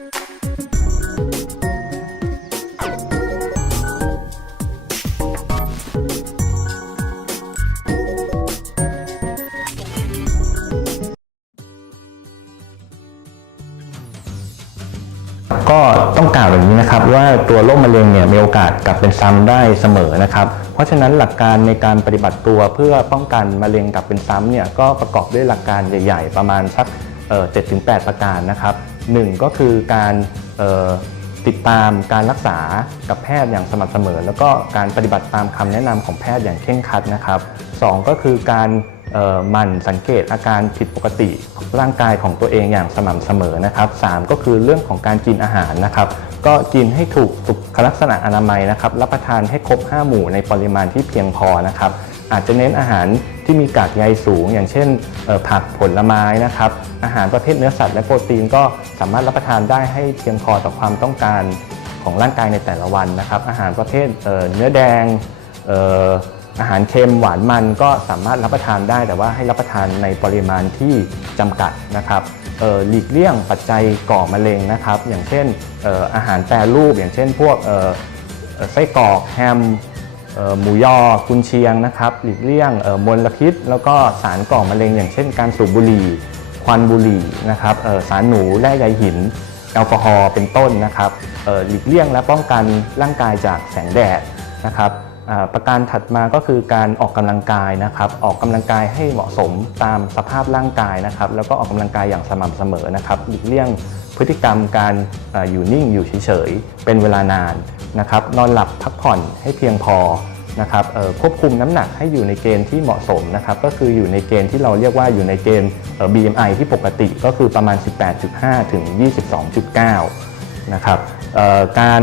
ก็ต้องกล่าวอย่างนี้นะครับว่าตัวโรคมะเร็งเนี่ยมีโอกาสกลับเป็นซ้ำได้เสมอนะครับ เพราะฉะนั้นหลักการในการปฏิบัติตัวเพื่อป้องกันมะเร็งกลับเป็นซ้ำเนี่ยก็ประกอบด้วยหลักการใหญ่ ๆ ประมาณสัก เจ็ดถึงแประการนะครับหนึ่งก็คือการติดตามการรักษากับแพทย์อย่างสม่ำเสมอ แล้วก็การปฏิบัติตามคำแนะนำของแพทย์อย่างเคร่งครัดนะครับสองก็คือการหมั่นสังเกตอาการผิดปกติร่างกายของตัวเองอย่างสม่ำเสมอนะครับสามก็คือเรื่องของการกินอาหารนะครับ ก็กินให้ถูกสุขลักษณะอนามัยนะครับ รับประทานให้ครบ 5 หมู่ในปริมาณที่เพียงพอนะครับ อาจจะเน้นอาหาร ที่มีกากใยสูง อย่างเช่นผักผลไม้นะครับ อาหารประเภทเนื้อสัตว์และโปรตีนก็สามารถรับประทานได้ให้เพียงพอต่อความต้องการของร่างกายในแต่ละวันนะครับ อาหารประเภทเนื้อแดงอาหารเค็มหวานมันก็สามารถรับประทานได้ แต่ว่าให้รับประทานในปริมาณที่จำกัดนะครับหลีกเลี่ยงปัจจัยก่อมะเร็งนะครับ อย่างเช่นอาหารแปรรูป อย่างเช่นพวกไส้กรอกแฮม หมูยอกุนเชียงนะครับหลีกเลี่ยงมลพิษ แล้วก็สารก่อมะเร็งอย่างเช่นการสูบบุหรี่ ควันบุหรี่นะครับสารหนูแร่ใยหิน แอลกอฮอล์เป็นต้นนะครับหลีกเลี่ยงและป้องกันร่างกายจากแสงแดดนะครับ ประการถัดมาก็คือการออกกำลังกายนะครับ ออกกำลังกายให้เหมาะสมตามสภาพร่างกายนะครับ แล้วก็ออกกำลังกายอย่างสม่ำเสมอนะครับหลีกเลี่ยงพฤติกรรมการออยู่นิ่งอยู่เฉยๆเป็นเวลานานนะครับนอนหลับพักผ่อนให้เพียงพอนะครับควบคุมน้ำหนักให้อยู่ในเกณฑ์ที่เหมาะสมนะครับ ก็คืออยู่ในเกณฑ์ที่เราเรียกว่าอยู่ในเกณฑ์ BMI ที่ปกติก็คือประมาณ 18.5 ถึง 22.9 นะครับการ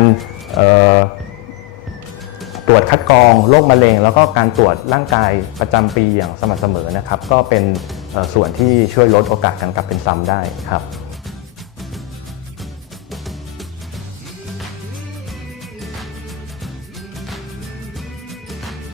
ตรวจคัดกรองโรคมะเร็ง แล้วก็การตรวจร่างกายประจำปีอย่างสม่ำเสมอนะครับ ก็เป็นส่วนที่ช่วยลดโอกาสการกลับเป็นซ้ำได้ครับ